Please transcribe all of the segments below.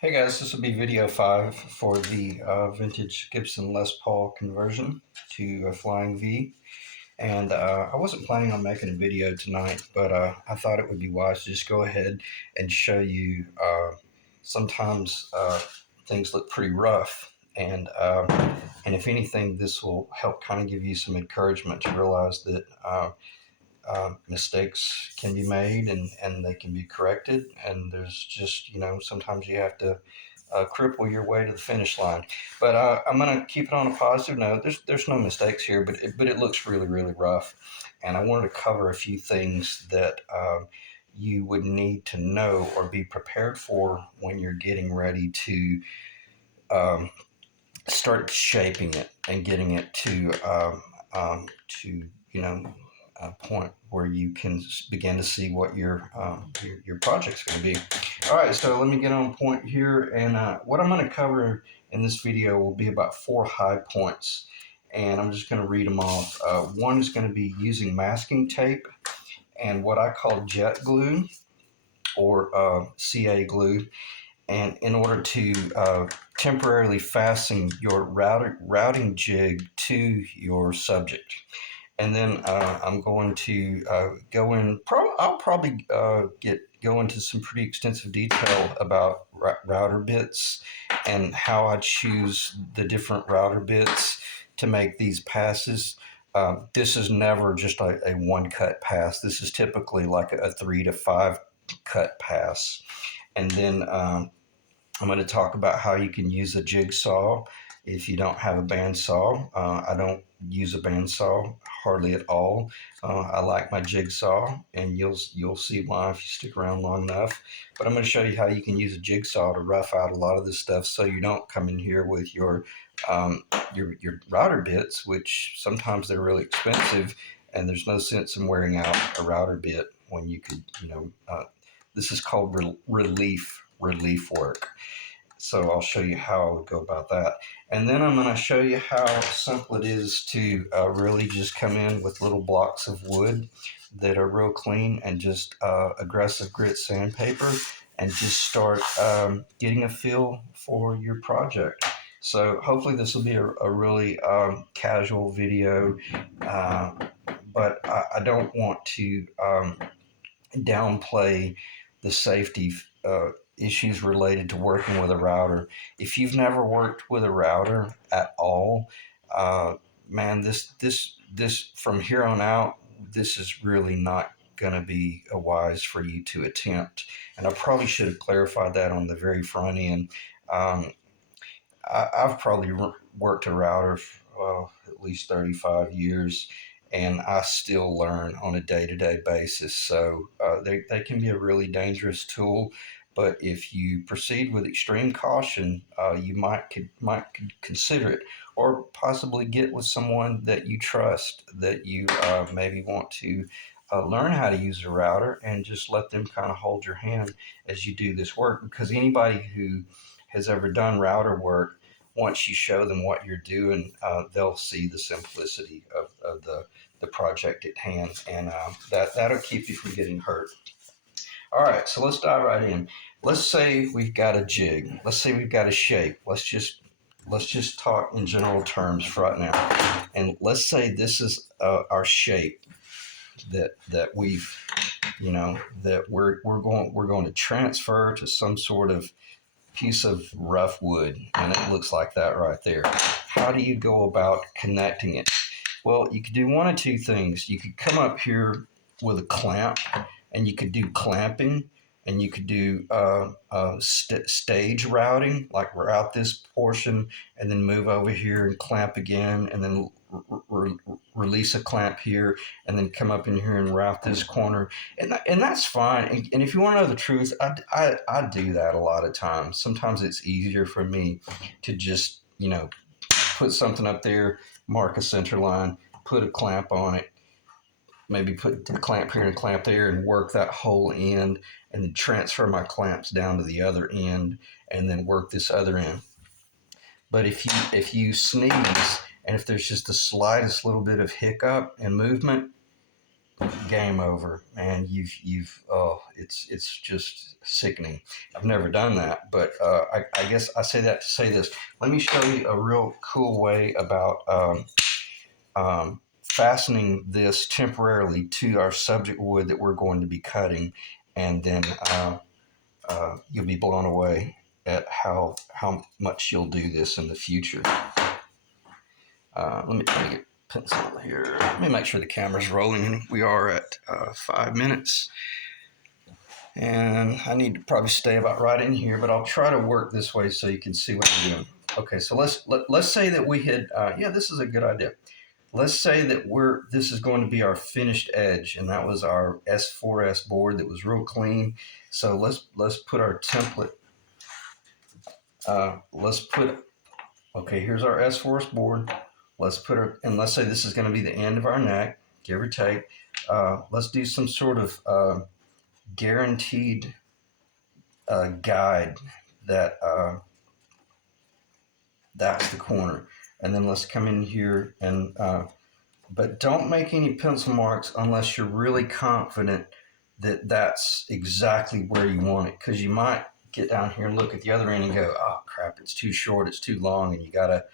Hey guys, this will be video 5 for the vintage Gibson Les Paul conversion to a Flying V. And I wasn't planning on making a video tonight, but I thought it would be wise to just go ahead and show you sometimes things look pretty rough. And if anything, this will help kind of give you some encouragement to realize that mistakes can be made and they can be corrected. And there's just, sometimes you have to cripple your way to the finish line. But I'm going to keep it on a positive note. There's no mistakes here, but it looks really, really rough. And I wanted to cover a few things that you would need to know or be prepared for when you're getting ready to um, start shaping it and getting it to a point where you can begin to see what your project's going to be. All right, so let me get on point here, and what I'm going to cover in this video will be about 4 high points, and I'm just going to read them off. One is going to be using masking tape and what I call jet glue or CA glue, and in order to temporarily fasten your routing jig to your subject. And then I'm going to go in. I'll probably go into some pretty extensive detail about router bits and how I choose the different router bits to make these passes. This is never just a one cut pass. This is typically like a 3 to 5 cut pass. And then I'm going to talk about how you can use a jigsaw if you don't have a bandsaw. I don't use a bandsaw hardly at all. I like my jigsaw, and you'll see why if you stick around long enough. But I'm going to show you how you can use a jigsaw to rough out a lot of this stuff, so you don't come in here with your router bits, which sometimes they're really expensive, and there's no sense in wearing out a router bit when you could, this is called relief work. So I'll show you how I would go about that. And then I'm going to show you how simple it is to really just come in with little blocks of wood that are real clean and just aggressive grit sandpaper and just start getting a feel for your project. So hopefully this will be a really casual video, but I don't want to downplay the safety issues related to working with a router. If you've never worked with a router at all, man, this from here on out, this is really not going to be a wise for you to attempt. And I probably should have clarified that on the very front end. Um, I've probably worked a router for at least 35 years, and I still learn on a day-to-day basis. So they can be a really dangerous tool, but if you proceed with extreme caution, you might consider it, or possibly get with someone that you trust, that you maybe want to learn how to use a router, and just let them kind of hold your hand as you do this work. Because anybody who has ever done router work, once you show them what you're doing, they'll see the simplicity of the project at hand, and that'll keep you from getting hurt. All right, so let's dive right in. Let's say we've got a jig. Let's say we've got a shape. Let's just talk in general terms for right now, and let's say this is our shape that we've that we're going to transfer to some sort of piece of rough wood, and it looks like that right there. How do you go about connecting it? Well, you could do one of two things. You could come up here with a clamp, and you could do clamping, and you could do stage routing, like route this portion, and then move over here and clamp again, and then release a clamp here, and then come up in here and route this corner, and that's fine. And if you want to know the truth, I do that a lot of times. Sometimes it's easier for me to just put something up there, mark a center line, put a clamp on it, maybe put the clamp here and clamp there, and work that whole end, and then transfer my clamps down to the other end, and then work this other end. But if you sneeze, and if there's just the slightest little bit of hiccup and movement, game over, man. Oh, it's just sickening. I've never done that, but I guess I say that to say this. Let me show you a real cool way about fastening this temporarily to our subject wood that we're going to be cutting, and then you'll be blown away at how much you'll do this in the future. Let me get pencil here. Let me make sure the camera's rolling, and we are at 5 minutes. And I need to probably stay about right in here, but I'll try to work this way so you can see what I'm doing. Okay, so let's say that we had yeah, this is a good idea. Let's say that this is going to be our finished edge, and that was our S4S board that was real clean. So let's put our template. Okay, here's our S4S board. Let's put our, and let's say this is going to be the end of our neck, give or take. Let's do some sort of guaranteed guide that that's the corner. And then let's come in here and, but don't make any pencil marks unless you're really confident that that's exactly where you want it. Because you might get down here and look at the other end and go, oh crap, it's too short, it's too long, and you got to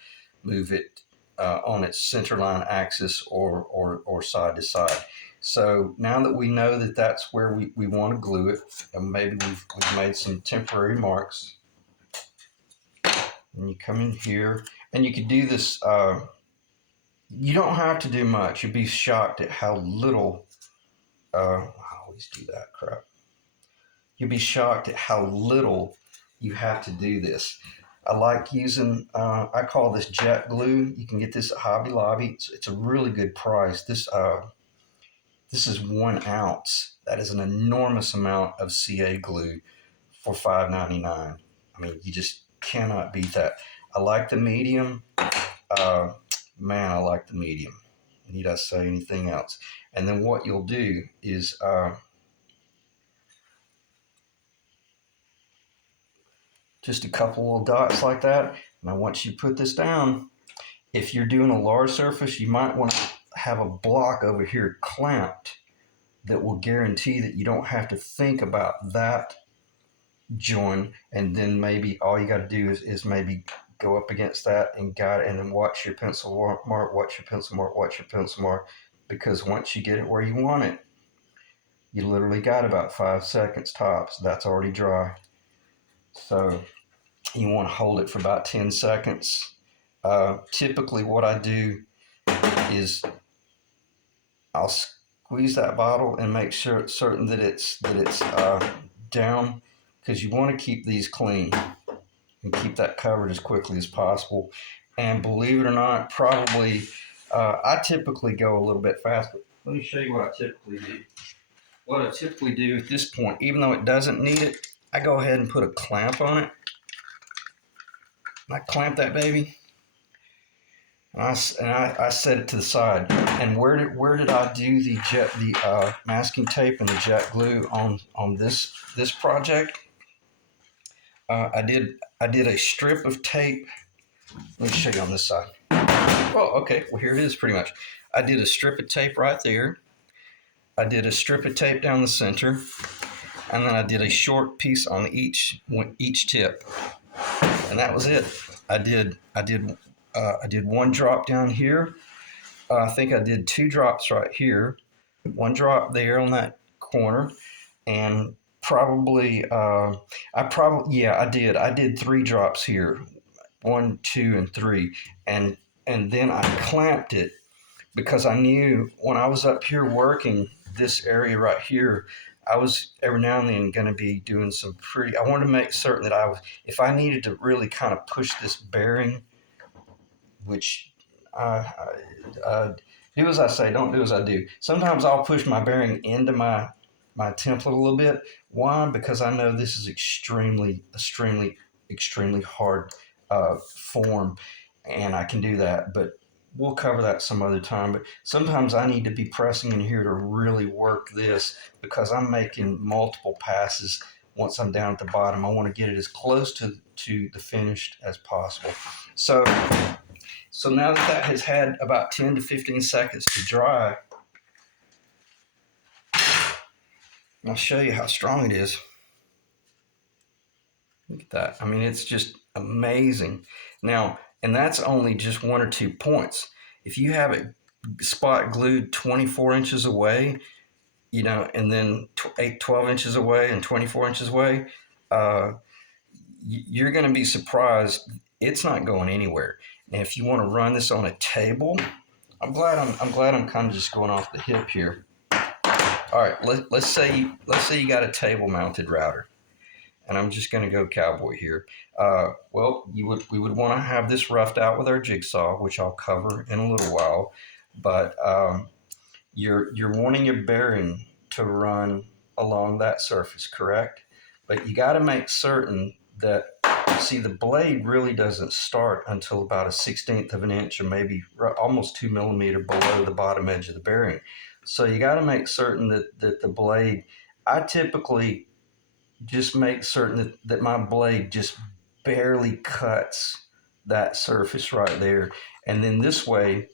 move it on its centerline axis or side to side. So now that we know that that's where we want to glue it, and maybe we've made some temporary marks, and you come in here, and you can do this. You don't have to do much. You'd be shocked at how little. I always do that crap. You'll be shocked at how little you have to do this. I like using, I call this jet glue. You can get this at Hobby Lobby. It's a really good price. This is 1 ounce. That is an enormous amount of CA glue for $5.99. I mean, you just cannot beat that. I like the medium. Man, I like the medium. Need I say anything else? And then what you'll do is just a couple little dots like that. Now, once you put this down, if you're doing a large surface, you might want to have a block over here clamped that will guarantee that you don't have to think about that join. And then maybe all you got to do is maybe go up against that and guide it, and then watch your pencil mark, watch your pencil mark, watch your pencil mark. Because once you get it where you want it, you literally got about 5 seconds tops. That's already dry. So you want to hold it for about 10 seconds. Typically what I do is I'll squeeze that bottle and make sure certain that it's down, because you want to keep these clean and keep that covered as quickly as possible. And believe it or not, probably I typically go a little bit faster. Let me show you what I typically do. What I typically do at this point, even though it doesn't need it, I go ahead and put a clamp on it. I clamp that baby, and I set it to the side. And where did I do the masking tape and the jet glue on this project? I did a strip of tape. Let me show you on this side. Oh, okay. Well, here it is pretty much. I did a strip of tape right there. I did a strip of tape down the center, and then I did a short piece on each tip, and that was it. I did 1 drop down here. I think I did 2 drops right here, 1 drop there on that corner, and probably I did 3 drops here, 1, 2, and 3, and then I clamped it, because I knew when I was up here working this area right here, I was every now and then going to be doing some I wanted to make certain that if I needed to really kind of push this bearing, which do as I say, don't do as I do. Sometimes I'll push my bearing into my template a little bit. Why? Because I know this is extremely hard form, and I can do that. But we'll cover that some other time. But sometimes I need to be pressing in here to really work this, because I'm making multiple passes. Once I'm down at the bottom, I want to get it as close to the finished as possible. So now that has had about 10 to 15 seconds to dry, I'll show you how strong it is. Look at that. I mean, it's just amazing. Now, and that's only just 1 or 2 points. If you have it spot glued 24 inches away, and then 12 inches away and 24 inches away, uh, you're going to be surprised. It's not going anywhere. And if you want to run this on a table, I'm glad I'm kind of just going off the hip here. All right, let's say you got a table mounted router, and I'm just going to go cowboy here. Well, we would want to have this roughed out with our jigsaw, which I'll cover in a little while. But you're wanting your bearing to run along that surface, correct? But you got to make certain that, see, the blade really doesn't start until about a 16th of an inch, or maybe almost 2 millimeter below the bottom edge of the bearing. So you got to make certain that the blade, I typically just make certain that my blade just barely cuts that surface right there. And then this way,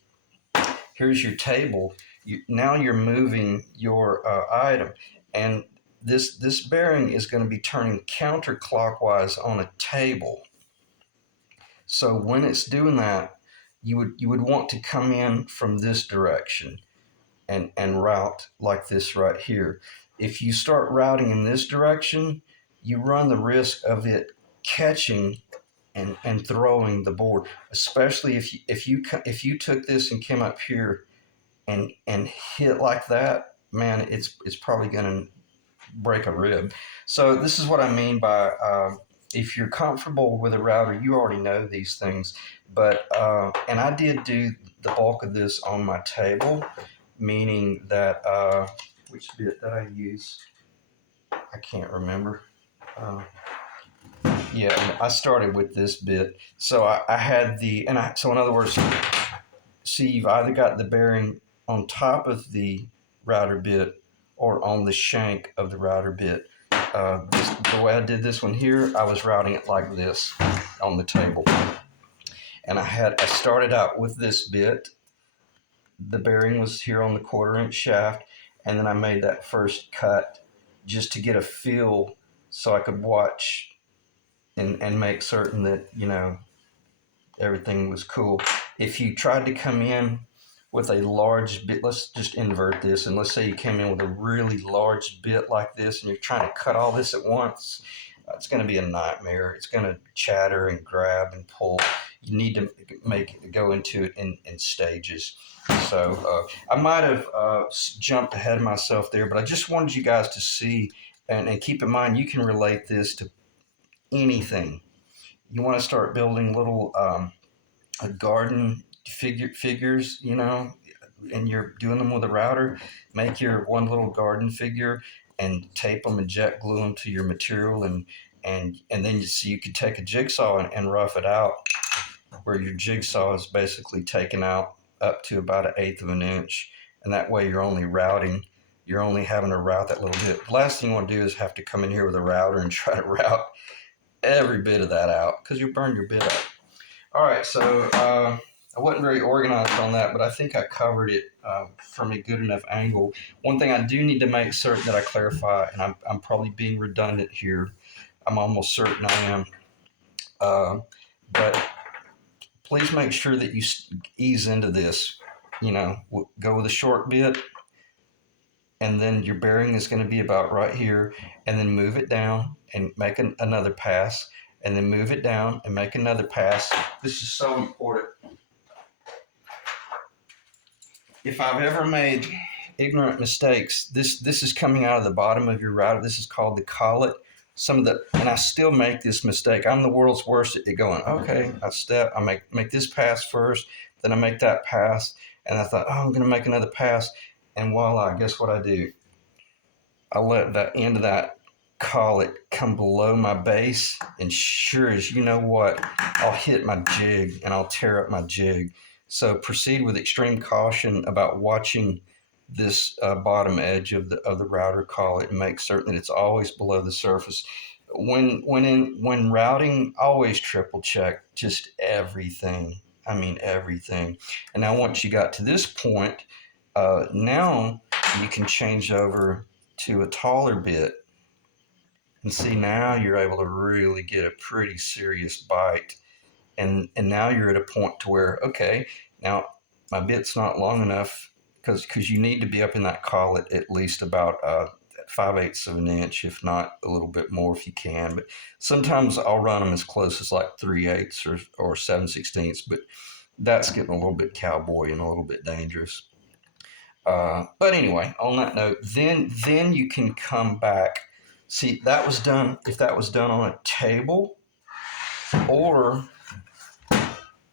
here's your table. Now you're moving your item. And this bearing is going to be turning counterclockwise on a table. So when it's doing that, you would want to come in from this direction and route like this right here. If you start routing in this direction, you run the risk of it catching and throwing the board, especially if you took this and came up here and hit like that, man, it's probably going to break a rib. So this is what I mean by if you're comfortable with a router, you already know these things. But and I did do the bulk of this on my table, meaning that which bit did I use? I can't remember. Uh, yeah, I started with this bit. So I had so in other words, see, you've either got the bearing on top of the router bit or on the shank of the router bit. The way I did this one here, I was routing it like this on the table. And I started out with this bit. The bearing was here on the 1/4 inch shaft, and then I made that first cut just to get a feel so I could watch and make certain that, everything was cool. If you tried to come in with a large bit, let's just invert this, and let's say you came in with a really large bit like this and you're trying to cut all this at once, it's going to be a nightmare. It's going to chatter and grab and pull. You need to go into it in stages. So I might have jumped ahead of myself there, but I just wanted you guys to see and keep in mind you can relate this to anything. You want to start building little garden figures, and you're doing them with a router. Make your one little garden figure and tape them and jet glue them to your material, and then you could take a jigsaw and rough it out, where your jigsaw is basically taken out up to about 1/8 of an inch, and that way you're only having to route that little bit. The last thing you want to do is have to come in here with a router and try to route every bit of that out, because you'll burn your bit up. All right, so I wasn't very organized on that, but I think I covered it from a good enough angle. One thing I do need to make certain that I clarify, and I'm probably being redundant here. I'm almost certain I am. But please make sure that you ease into this. Go with a short bit, and then your bearing is going to be about right here, and then move it down and make another pass, and then move it down and make another pass. This is so important. If I've ever made ignorant mistakes, this is coming out of the bottom of your router. This is called the collet. And I still make this mistake. I'm the world's worst at going, okay, I make this pass first, then I make that pass, and I thought, I'm going to make another pass, and voila, guess what I do? I let the end of that collet come below my base, and sure as you know what, I'll hit my jig and I'll tear up my jig. So proceed with extreme caution about watching this bottom edge of the router collet, and make certain that it's always below the surface. When routing, always triple check just everything. I mean everything. And now once you got to this point, now you can change over to a taller bit. And see, now you're able to really get a pretty serious bite. And now you're at a point to where, okay, now my bit's not long enough because you need to be up in that collet at least about 5/8 of an inch, if not a little bit more if you can. But sometimes I'll run them as close as like 3/8 or 7/16, but that's getting a little bit cowboy and a little bit dangerous. But anyway, on that note, then you can come back. See, that was done. If that was done on a table or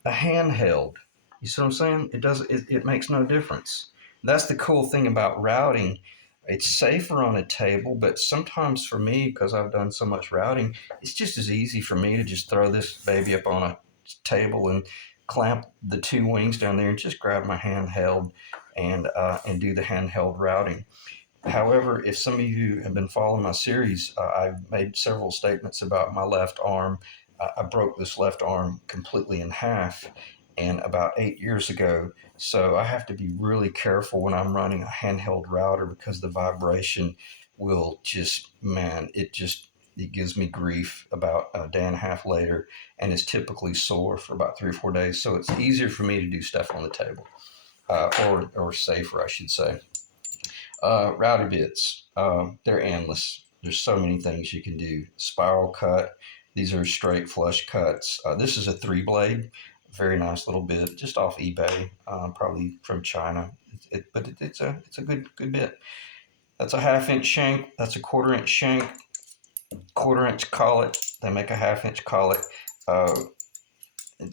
a handheld, you see what I'm saying? It does. It makes no difference. That's the cool thing about routing. It's safer on a table, but sometimes for me, because I've done so much routing, it's just as easy for me to just throw this baby up on a table and clamp the two wings down there and just grab my handheld and do the handheld routing. However, if some of you have been following my series, I've made several statements about my left arm. I broke this left arm completely in half, and about 8 years ago. So I have to be really careful when I'm running a handheld router because the vibration will just, man, it gives me grief about a day and a half later, and is typically sore for about 3 or 4 days. So it's easier for me to do stuff on the table, or safer, I should say. Router bits, they're endless. There's so many things you can do. Spiral cut. These are straight flush cuts. This is a 3 blade, very nice little bit, just off eBay, probably from China. It's a good bit. That's a 1/2 inch shank. That's a 1/4 inch shank. 1/4 inch collet. They make a 1/2 inch collet. Uh,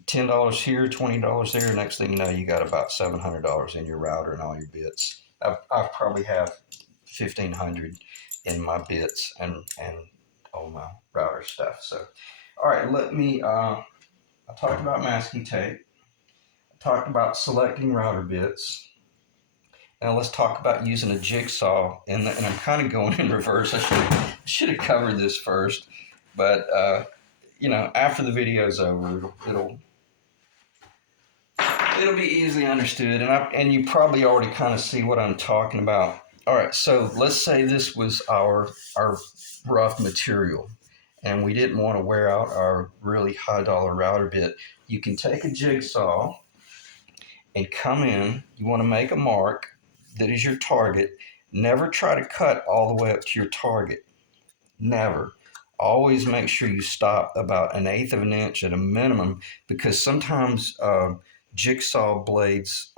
$10 here, $20 there. Next thing you know, you got about $700 in your router and all your bits. I probably have 1,500 in my bits and all my router stuff. So, all right, let me. I talked about masking tape. I talked about selecting router bits. Now let's talk about using a jigsaw. And I'm kind of going in reverse. I should have covered this first, but after the video's over, it'll be easily understood, and you probably already kind of see what I'm talking about. All right, so let's say this was our rough material, and we didn't want to wear out our really high dollar router bit. You can take a jigsaw and come in. You want to make a mark that is your target. Never try to cut all the way up to your target. Never. Always make sure you stop about 1/8 of an inch at a minimum, because sometimes jigsaw blades,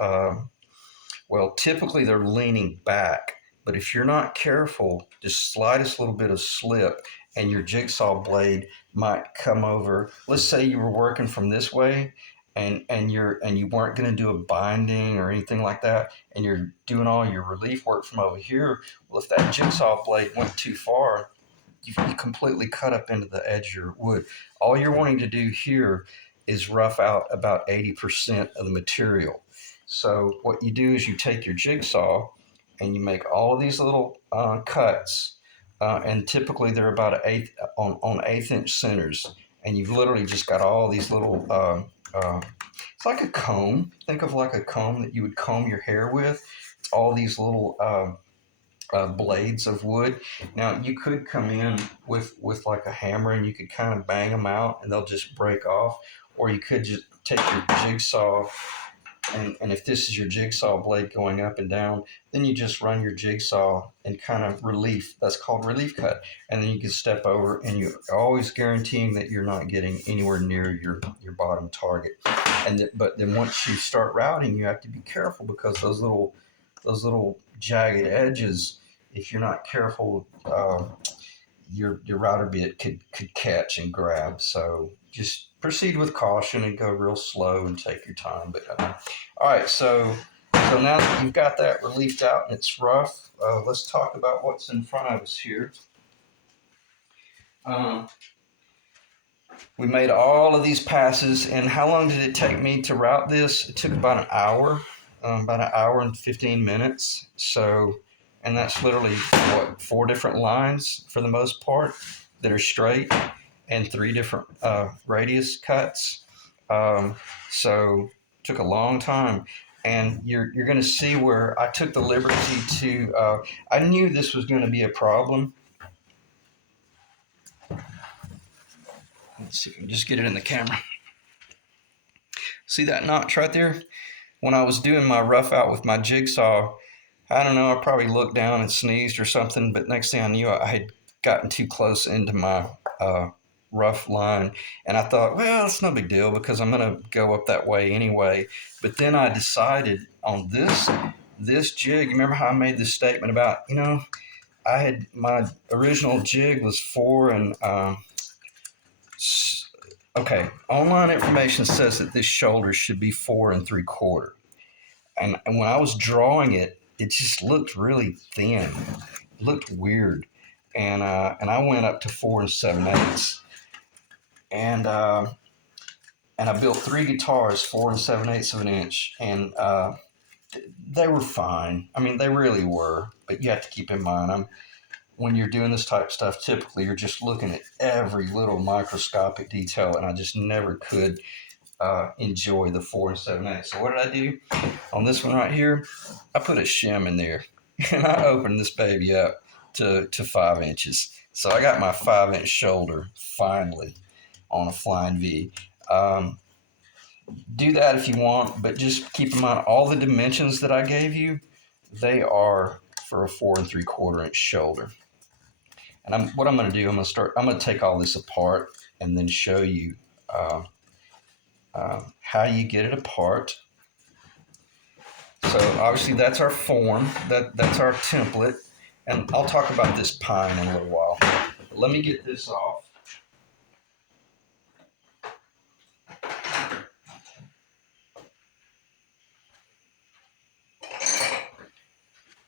well, typically they're leaning back, but if you're not careful, just slightest little bit of slip and your jigsaw blade might come over. Let's say you were working from this way, and you weren't going to do a binding or anything like that, and you're doing all your relief work from over here. Well, if that jigsaw blade went too far, you completely cut up into the edge of your wood. All you're wanting to do here is rough out about 80% of the material. So what you do is you take your jigsaw and you make all of these little cuts, and typically they're about an eighth on 1/8 inch centers, and you've literally just got all these little. It's like a comb. Think of like a comb that you would comb your hair with. It's all these little blades of wood. Now you could come in with like a hammer and you could kind of bang them out and they'll just break off, or you could just take your jigsaw and if this is your jigsaw blade going up and down, then you just run your jigsaw and kind of relief. That's called relief cut, and then you can step over and you're always guaranteeing that you're not getting anywhere near your bottom target. But then once you start routing, you have to be careful because those little jagged edges, if you're not careful, your router bit could catch and grab. So just proceed with caution and go real slow and take your time. But all right, so now that you've got that relieved out and it's rough, let's talk about what's in front of us here. We made all of these passes, and how long did it take me to route this? It took about an hour and 15 minutes. So, and that's literally what, 4 different lines for the most part that are straight, and 3 different radius cuts. So, it took a long time. and you're going to see where I took the liberty to. I knew this was going to be a problem. Let's see if I can just get it in the camera. See that notch right there? When I was doing my rough out with my jigsaw, I don't know, I probably looked down and sneezed or something, but next thing I knew, I had gotten too close into my rough line. And I thought, well, it's no big deal because I'm going to go up that way anyway. But then I decided on this jig, you remember how I made this statement about, I had my original jig was 4 and okay, online information says that this shoulder should be 4 3/4. And when I was drawing it, it just looked really thin. It looked weird. And I went up to 4 7/8. And and I built 3 guitars, 4 7/8 of an inch, and they were fine. I mean, they really were. But you have to keep in mind, when you're doing this type of stuff, typically you're just looking at every little microscopic detail, and I just never could enjoy the 4 7/8. So what did I do on this one right here? I put a shim in there, and I opened this baby up to 5 inches. So I got my 5-inch shoulder finally on a Flying V. Do that if you want, but just keep in mind all the dimensions that I gave you, they are for a 4 3/4 inch shoulder. And what I'm going to do, I'm going to take all this apart and then show you how you get it apart. So obviously that's our form, that's our template, and I'll talk about this pine in a little while. But let me get this off.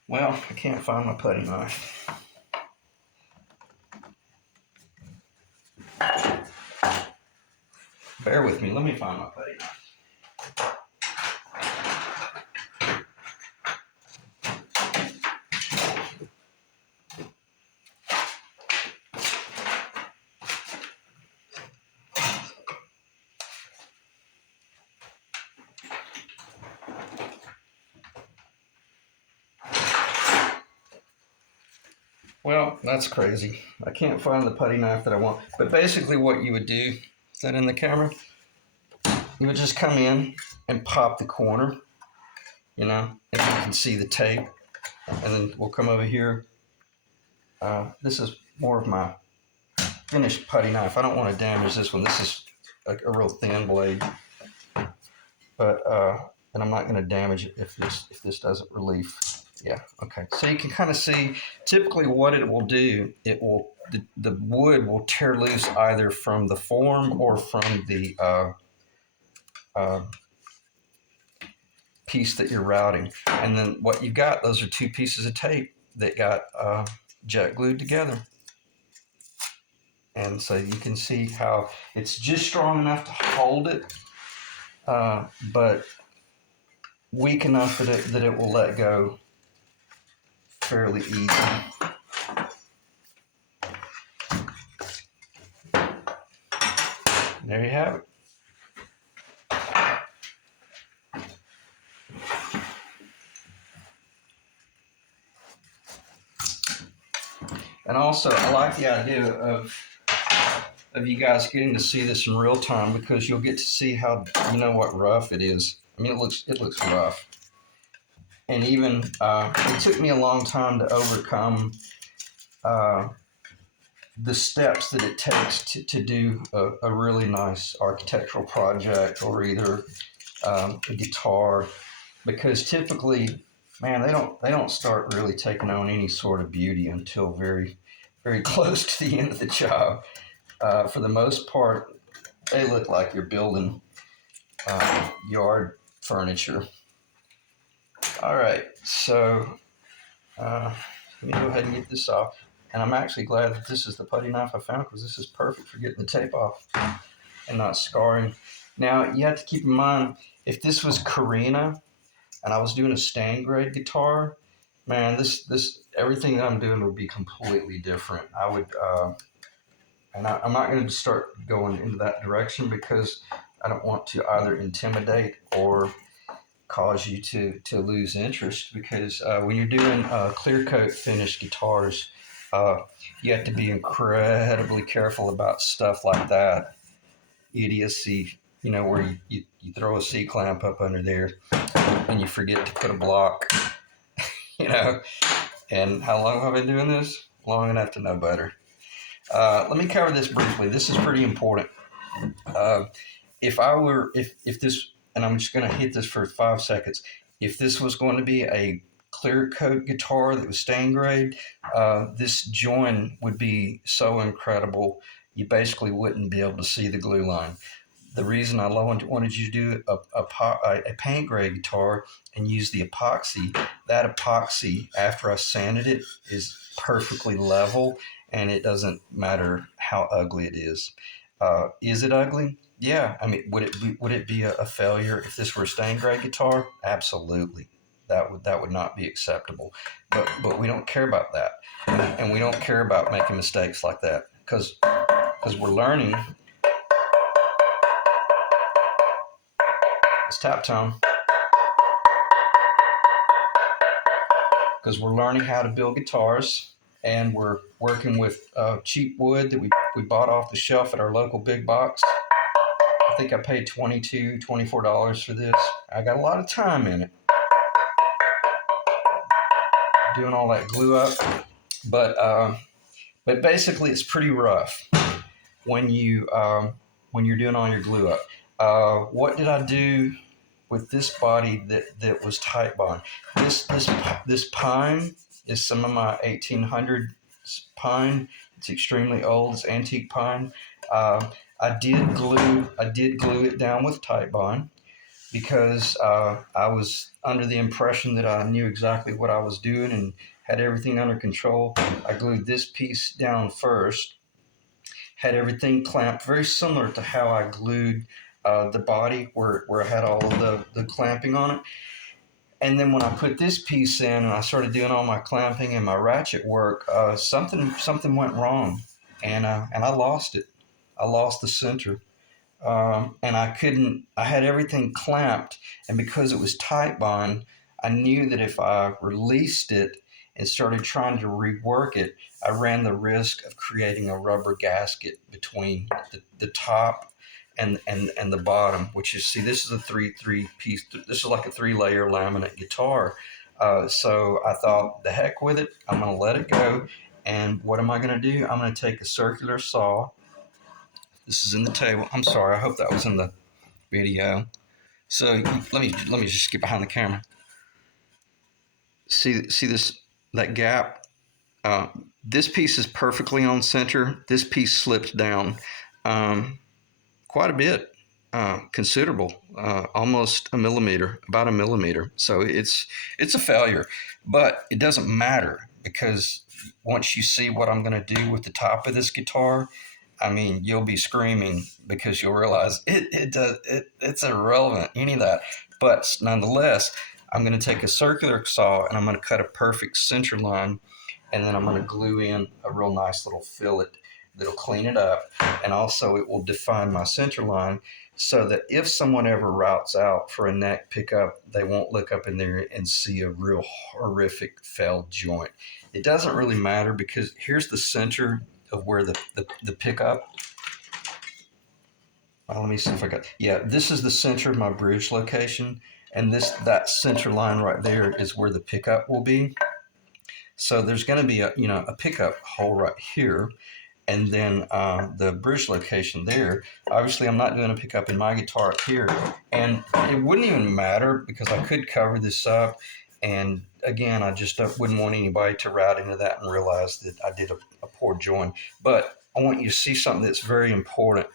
Well, I can't find my putty knife. Bear with me, let me find my putty knife. Well, that's crazy. I can't find the putty knife that I want. But basically what you would do, is that in the camera? You would just come in and pop the corner, and you can see the tape. And then we'll come over here. This is more of my finished putty knife. I don't want to damage this one. This is a real thin blade. But, and I'm not going to damage it if this doesn't relief. Yeah, okay. So you can kind of see typically what it will do. It will the wood will tear loose either from the form or from the piece that you're routing. And then what you've got, those are 2 pieces of tape that got jet glued together. And so you can see how it's just strong enough to hold it, but weak enough that it will let go fairly easy. There you have it. And also, I like the idea of you guys getting to see this in real time, because you'll get to see how, what rough it is. I mean, it looks rough. And even it took me a long time to overcome the steps that it takes to do a really nice architectural project, or either a guitar, because typically, man, they don't start really taking on any sort of beauty until very, very close to the end of the job. For the most part, they look like you're building yard furniture. All right, so let me go ahead and get this off. And I'm actually glad that this is the putty knife I found, because this is perfect for getting the tape off and not scarring. Now, you have to keep in mind, if this was Carina and I was doing a stand grade guitar, man, this everything that I'm doing would be completely different. I would, and I'm not going to start going into that direction, because I don't want to either intimidate or cause you to lose interest because when you're doing clear coat finished guitars, uh, you have to be incredibly careful about stuff like that. Idiocy, where you throw a C clamp up under there and you forget to put a block, you know. And how long have I been doing this? Long enough to know better. Let me cover this briefly. This is pretty important. Uh, if this, and I'm just going to hit this for 5 seconds. If this was going to be a clear coat guitar that was stain grade, this join would be so incredible. You basically wouldn't be able to see the glue line. The reason I wanted you to do a paint grade guitar and use the epoxy, that epoxy, after I sanded it, is perfectly level, and it doesn't matter how ugly it is. Is it ugly? Yeah. I mean, would it be a failure if this were a stained grade guitar? Absolutely. That would not be acceptable. But we don't care about that, and we don't care about making mistakes like that because we're learning. It's tap tone. Because we're learning how to build guitars, and we're working with cheap wood that we bought off the shelf at our local big box. I think I paid $22, $24 for this. I got a lot of time in it doing all that glue up, but basically it's pretty rough when you're doing all your glue up. What did I do with this body that was Titebond? This pine is some of my 1800 pine. It's extremely old. It's antique pine. I did glue it down with Titebond because I was under the impression that I knew exactly what I was doing and had everything under control. I glued this piece down first, had everything clamped very similar to how I glued the body where I had all of the clamping on it. And then when I put this piece in and I started doing all my clamping and my ratchet work, something went wrong, and I lost it. I lost the center, and I had everything clamped, and because it was Titebond, I knew that if I released it and started trying to rework it, I ran the risk of creating a rubber gasket between the top and the bottom, which is, see, this is a three piece. This is like a 3-layer laminate guitar. So I thought, the heck with it. I'm going to let it go. And what am I going to do? I'm going to take a circular saw. This is in the table. I'm sorry. I hope that was in the video. So let me just get behind the camera. See this, that gap? This piece is perfectly on center. This piece slipped down quite a bit, considerable, almost a millimeter, about a millimeter. So it's a failure, but it doesn't matter because once you see what I'm going to do with the top of this guitar, I mean, you'll be screaming because you'll realize it's irrelevant, any of that. But nonetheless, I'm going to take a circular saw and I'm going to cut a perfect center line, and then I'm going to glue in a real nice little fillet that'll clean it up, and also it will define my center line so that if someone ever routes out for a neck pickup, they won't look up in there and see a real horrific failed joint. It doesn't really matter because here's the center of where the pickup. Let me see if I got. Yeah, this is the center of my bridge location, and that center line right there is where the pickup will be. So there's going to be a pickup hole right here, and then the bridge location there. Obviously, I'm not doing a pickup in my guitar up here, and it wouldn't even matter because I could cover this up. And again, I just wouldn't want anybody to route into that and realize that I did a poor join. But I want you to see something that's very important.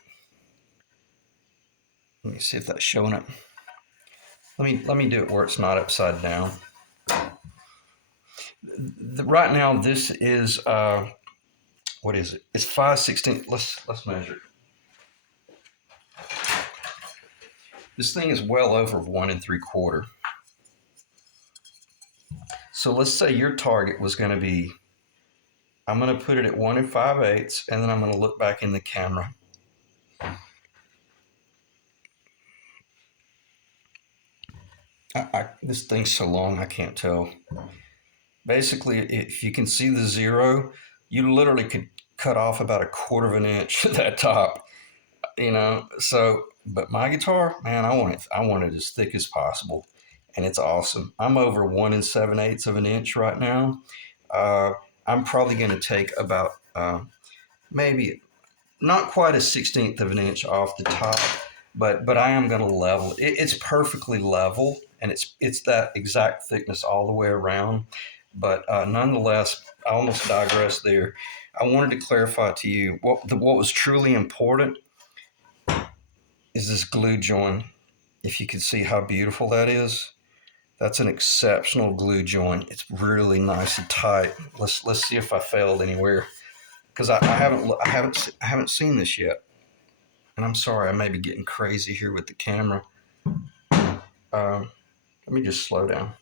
Let me see if that's showing up. Let me do it where it's not upside down. Right now, this is what is it? It's 5/16. Let's measure it. This thing is well over 1 3/4. So let's say your target was going to be, I'm going to put it at 1 5/8, and then I'm going to look back in the camera. This thing's so long I can't tell. Basically, if you can see the zero, you literally could cut off about a quarter of an inch at that top. So but my guitar, man, I want it as thick as possible, and it's awesome. I'm over 1 7/8 of an inch right now. Uh, I'm probably going to take about maybe not quite a 16th of an inch off the top, but I am going to level it. It's perfectly level, and it's that exact thickness all the way around. But nonetheless, I almost digressed there. I wanted to clarify to you what was truly important is this glue joint. If you can see how beautiful that is, that's an exceptional glue joint. It's really nice and tight. Let's see if I failed anywhere because I haven't seen this yet. And I'm sorry, I may be getting crazy here with the camera. Let me just slow down.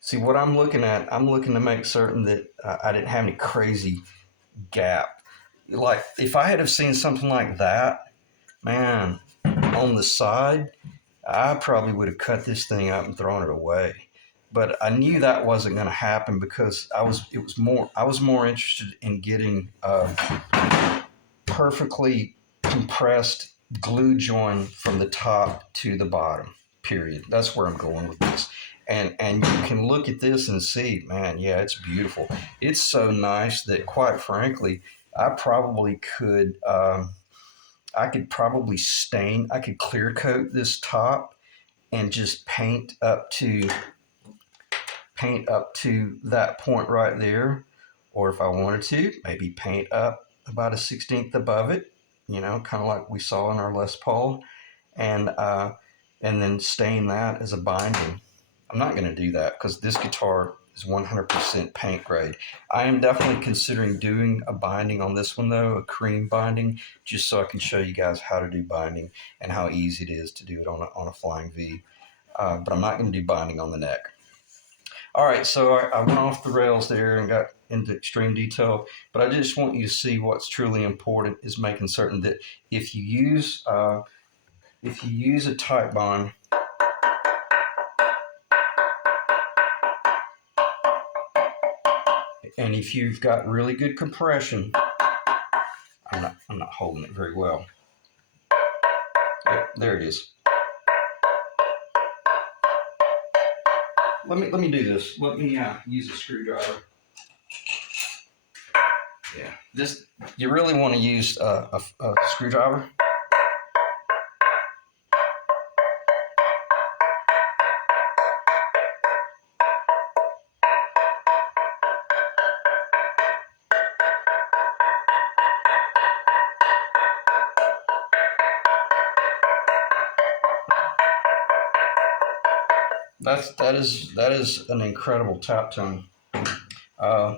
See what I'm looking at. I'm looking to make certain that I didn't have any crazy gap. Like if I had have seen something like that, man, on the side, I probably would have cut this thing up and thrown it away. But I knew that wasn't going to happen because I was more interested in getting perfectly compressed glue join from the top to the bottom. Period. That's where I'm going with this. And you can look at this and see, man, yeah, it's beautiful. It's so nice that, quite frankly, I probably could. I could probably stain. I could clear coat this top and just paint up to that point right there, or if I wanted to, maybe paint up about a 16th above it, kind of like we saw in our Les Paul, and and then stain that as a binding. I'm not going to do that because this guitar is 100% paint grade. I am definitely considering doing a binding on this one though, a cream binding, just so I can show you guys how to do binding and how easy it is to do it on a Flying V. But I'm not going to do binding on the neck. All right, so I went off the rails there and got into extreme detail, but I just want you to see what's truly important is making certain that if you use a Titebond, and if you've got really good compression, I'm not holding it very well. Yep, there it is. Let me do this. Let me use a screwdriver. Yeah, this you really want to use a screwdriver. That is an incredible tap tone.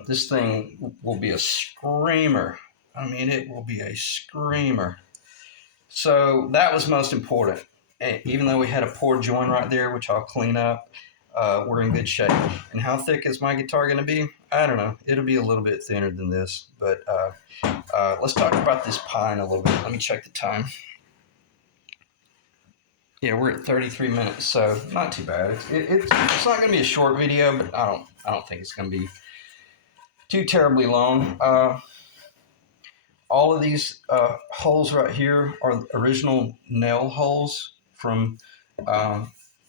This thing will be a screamer. I mean, it will be a screamer. So that was most important. And even though we had a poor join right there, which I'll clean up, we're in good shape. And how thick is my guitar going to be? I don't know. It'll be a little bit thinner than this. But let's talk about this pine a little bit. Let me check the time. Yeah, we're at 33 minutes, so not too bad. It's not going to be a short video, but I don't think it's going to be too terribly long. All of these holes right here are original nail holes from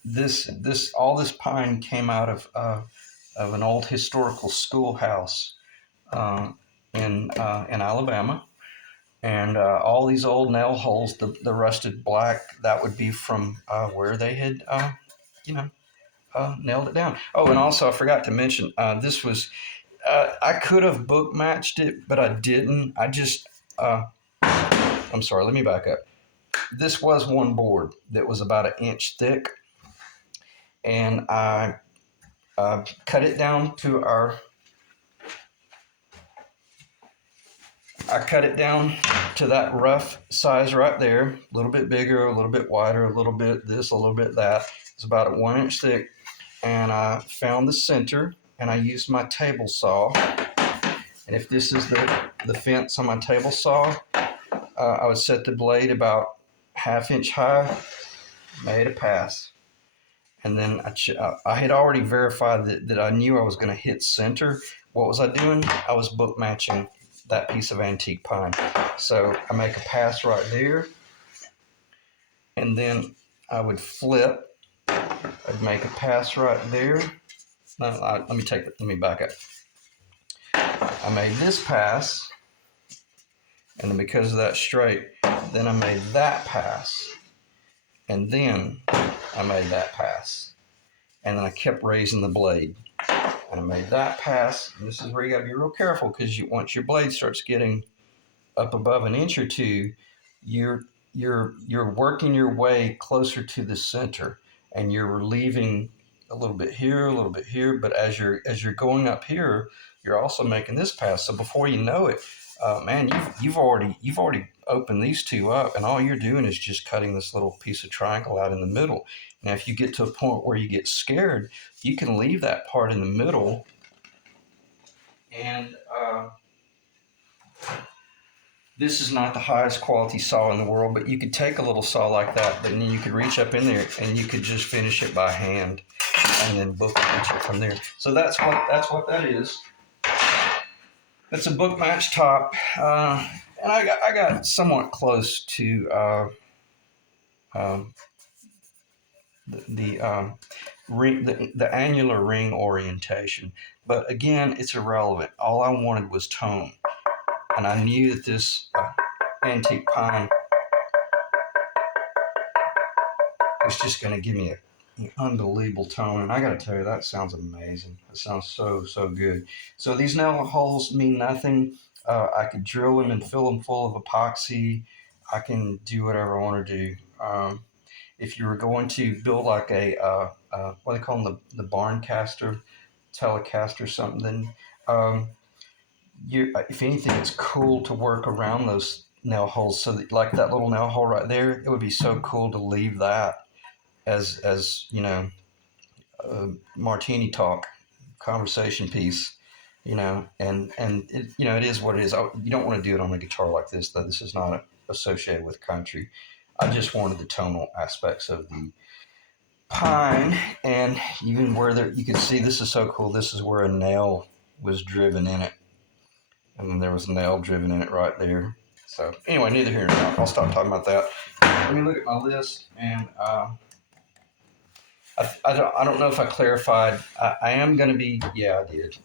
this. All this pine came out of an old historical schoolhouse in Alabama. And all these old nail holes, the rusted black, that would be from where they had, nailed it down. Oh, and also I forgot to mention, this was, I could have book matched it, but I didn't. I'm sorry, let me back up. This was one board that was about an inch thick, and I cut it down to that rough size right there, a little bit bigger, a little bit wider, a little bit this, a little bit that. It's about a 1 inch thick. And I found the center and I used my table saw. And if this is the fence on my table saw, I would set the blade about 1/2 inch high, made a pass. and then I had already verified that I knew I was going to hit center. What was I doing? I was book matching that piece of antique pine. So I make a pass right there, and then I would flip. I'd make a pass right there. No, let me take it. Let me back up. I made this pass, and then because of that straight, then I made that pass, and then I made that pass, and then I kept raising the blade, and I made that pass. And this is where you got to be real careful, because once your blade starts getting up above an inch or two, you're you're working your way closer to the center, and you're relieving a little bit here, a little bit here. But as you're going up here, you're also making this pass. So before you know it, man, you've already opened these two up, and all you're doing is just cutting this little piece of triangle out in the middle. Now, if you get to a point where you get scared, you can leave that part in the middle, and this is not the highest quality saw in the world, but you could take a little saw like that, but then you could reach up in there and you could just finish it by hand, and then book match it from there. So that's what that is. That's a book match top, and I got somewhat close to um, the ring, the annular ring orientation, but again, it's irrelevant. All I wanted was tone, and I knew that this antique pine was just going to give me an unbelievable tone. And I got to tell you, that sounds amazing. That sounds so good. So these nail holes mean nothing. I could drill them and fill them full of epoxy. I can do whatever I want to do. If you were going to build like a what do they call them, the barn caster, telecaster, something, then if anything, it's cool to work around those nail holes. So that, like that little nail hole right there, it would be so cool to leave that as martini talk, conversation piece, and it is what it is. You don't want to do it on a guitar like this, though. This is not associated with country. I just wanted the tonal aspects of the pine, and even where you can see, this is so cool. This is where a nail was driven in it, and then there was a nail driven in it right there. So anyway, neither here nor there. I'll stop talking about that. Let me look at my list, and I don't know if I clarified. I am going to be, yeah, I did.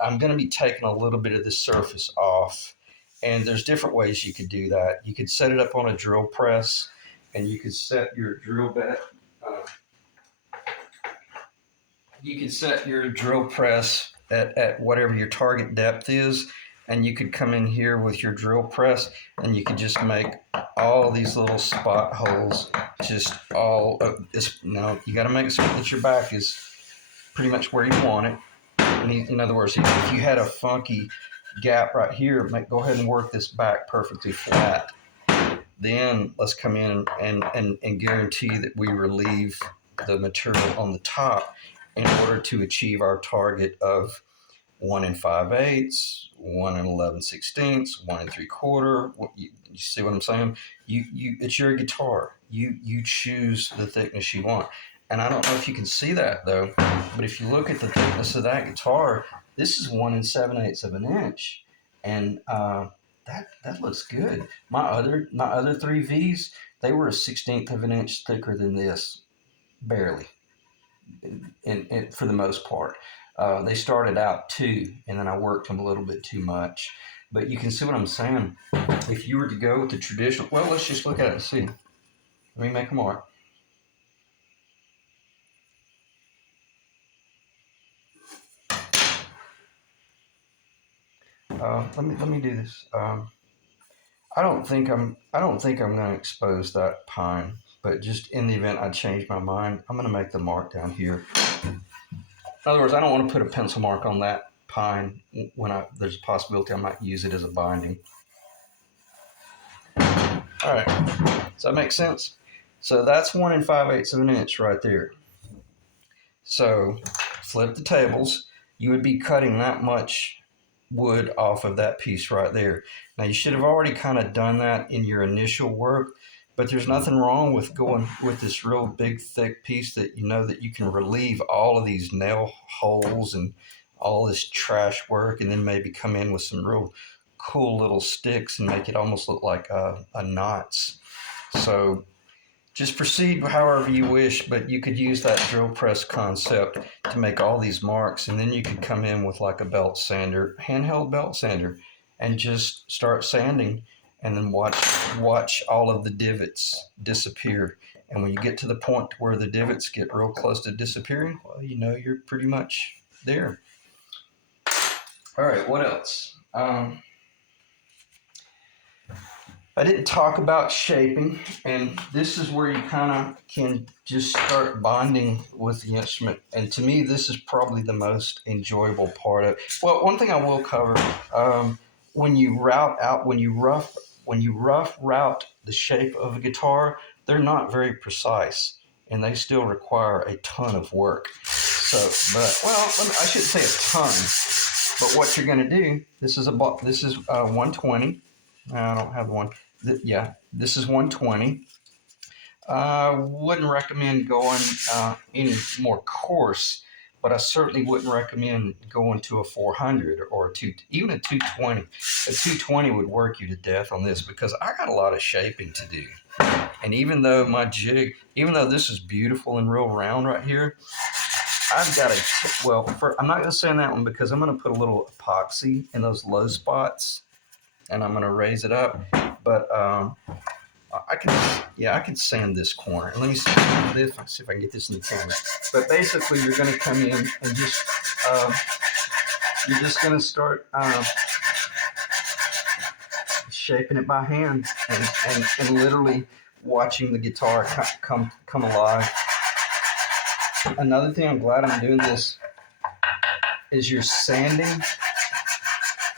I'm going to be taking a little bit of the surface off, and there's different ways you could do that. You could set it up on a drill press, and you could set your drill bit. You could set your drill press at whatever your target depth is, and you could come in here with your drill press, and you could just make all these little spot holes. Just all now you got to make sure that your back is pretty much where you want it. In other words, if you had a funky gap right here, go ahead and work this back perfectly flat. Then let's come in and guarantee that we relieve the material on the top in order to achieve our target of 1 5/8, 1 11/16, 1 3/4. You see what I'm saying? It's your guitar. You choose the thickness you want. And I don't know if you can see that though, but if you look at the thickness of that guitar, this is 1 7/8 of an inch, and that looks good. My other three V's, they were a 16th of an inch thicker than this, barely, for the most part. They started out 2, and then I worked them a little bit too much. But you can see what I'm saying. If you were to go with the traditional, well, let's just look at it and see. Let me make a mark. Let me do this. I don't think I'm going to expose that pine, but just in the event I change my mind, I'm going to make the mark down here. In other words, I don't want to put a pencil mark on that pine when there's a possibility I might use it as a binding. All right, does that make sense? So that's 1 5/8 of an inch right there. So flip the tables. You would be cutting that much wood off of that piece right there. Now you should have already kind of done that in your initial work, But there's nothing wrong with going with this real big, thick piece that you know that you can relieve all of these nail holes and all this trash work, and then maybe come in with some real cool little sticks and make it almost look like a knots. So just proceed however you wish, but you could use that drill press concept to make all these marks, and then you could come in with like a belt sander, handheld belt sander, and just start sanding, and then watch all of the divots disappear. And when you get to the point where the divots get real close to disappearing, well, you know you're pretty much there. All right, what else? I didn't talk about shaping, and this is where you kind of can just start bonding with the instrument. And to me, this is probably the most enjoyable part of it. Well, one thing I will cover, when you route out, when you rough route the shape of a guitar, they're not very precise, and they still require a ton of work. So, but well, I shouldn't say a ton. But what you're going to do, this is 120. I don't have one. Yeah, this is 120. I wouldn't recommend going any more coarse, but I certainly wouldn't recommend going to a 400 or even a 220. A 220 would work you to death on this because I got a lot of shaping to do. And even though my jig, even though this is beautiful and real round right here, I've got I'm not going to sand that one because I'm going to put a little epoxy in those low spots, and I'm going to raise it up. But I can sand this corner. Let me see if I can get this in the camera. But basically, you're going to come in and you're just going to start shaping it by hand and literally watching the guitar come alive. Another thing I'm glad I'm doing this is you're sanding.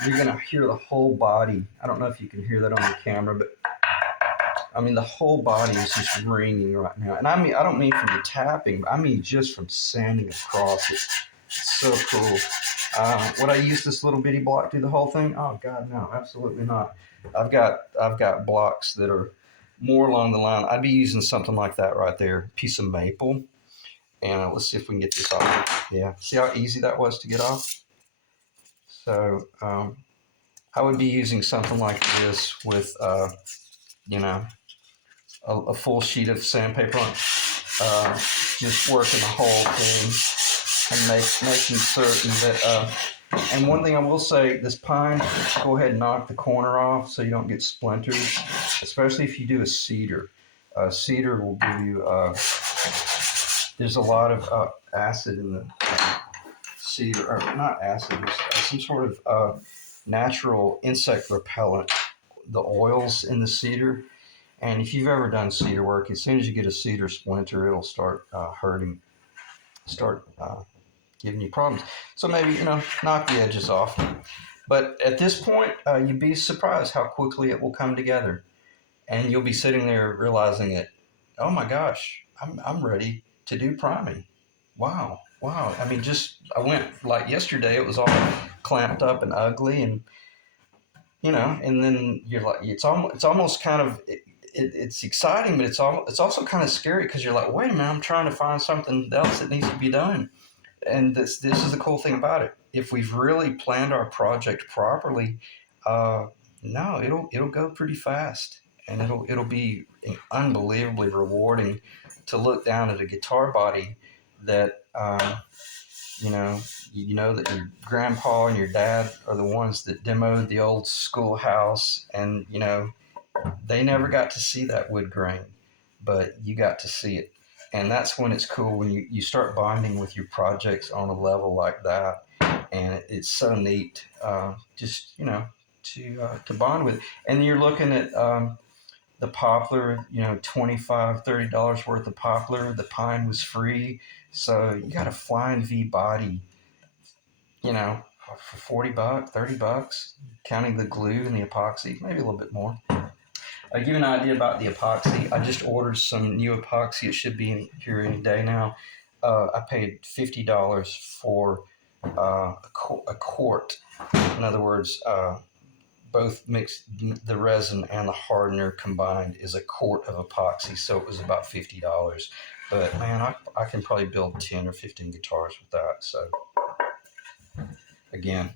You're going to hear the whole body. I don't know if you can hear that on the camera, but I mean, the whole body is just ringing right now. And I don't mean from the tapping, but I mean just from sanding across it. It's so cool. Would I use this little bitty block to do the whole thing? Oh God, no, absolutely not. I've got blocks that are more along the line. I'd be using something like that right there, piece of maple. And let's see if we can get this off. Yeah, see how easy that was to get off? So I would be using something like this with, you know, a full sheet of sandpaper on, just working the whole thing and making certain that. And one thing I will say, this pine, go ahead and knock the corner off so you don't get splinters, especially if you do a cedar. Cedar will give you. There's a lot of acid in the cedar, or not acid. There's some sort of natural insect repellent. The oils in the cedar. And if you've ever done cedar work, as soon as you get a cedar splinter, it'll start hurting, start giving you problems. So maybe, knock the edges off. But at this point, you'd be surprised how quickly it will come together. And you'll be sitting there realizing it, oh my gosh, I'm ready to do priming. Wow. I mean, I went like yesterday, it was all clamped up and ugly. And then you're like, it's almost kind of, it's exciting, but it's also kind of scary because you're like, wait a minute, I'm trying to find something else that needs to be done. And this is the cool thing about it. If we've really planned our project properly, no, it'll go pretty fast, and it'll be unbelievably rewarding to look down at a guitar body that you know that your grandpa and your dad are the ones that demoed the old schoolhouse, and they never got to see that wood grain, but you got to see it. And that's when it's cool, when you start bonding with your projects on a level like that. And it's so neat, just, to bond with. And you're looking at the poplar, $25-$30 worth of poplar. The pine was free. So you got a flying V body, for $40, $30, counting the glue and the epoxy, maybe a little bit more. I'll give you an idea about the epoxy. I just ordered some new epoxy. It should be here any day now. I paid $50 for a quart. In other words, both mixed, the resin and the hardener combined is a quart of epoxy, so it was about $50. But man, I can probably build 10 or 15 guitars with that. So again,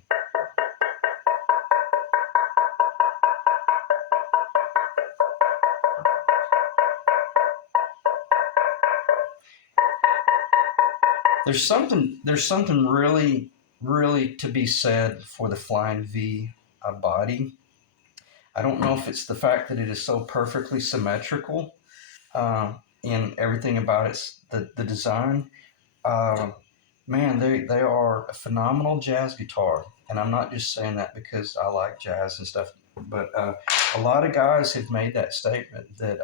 there's something really to be said for the Flying V body. I don't know if it's the fact that it is so perfectly symmetrical in everything about its the design. Um, Man, they are a phenomenal jazz guitar, and I'm not just saying that because I like jazz and stuff. But a lot of guys have made that statement that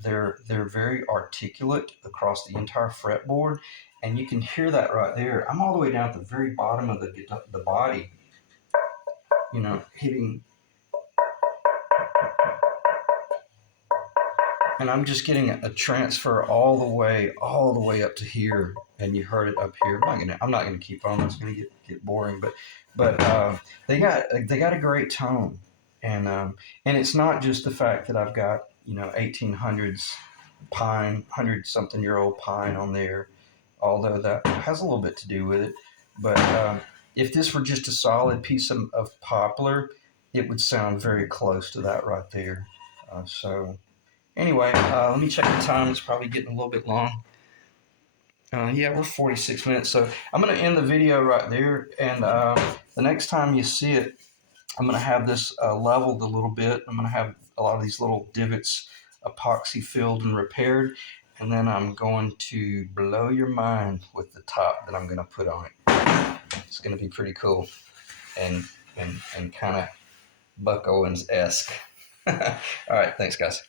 they're very articulate across the entire fretboard, and you can hear that right there. I'm all the way down at the very bottom of the body, hitting, and I'm just getting a transfer all the way up to here, and you heard it up here. I'm not gonna keep on. It's gonna get boring, but they got a great tone, and it's not just the fact that I've got 1800s pine, 100-something-year-old pine on there, although that has a little bit to do with it. But if this were just a solid piece of poplar, it would sound very close to that right there. So. Anyway, let me check the time. It's probably getting a little bit long. Yeah, we're 46 minutes. So I'm going to end the video right there. And the next time you see it, I'm going to have this leveled a little bit. I'm going to have a lot of these little divots epoxy filled and repaired. And then I'm going to blow your mind with the top that I'm going to put on it. It's going to be pretty cool and kind of Buck Owens-esque. All right, thanks, guys.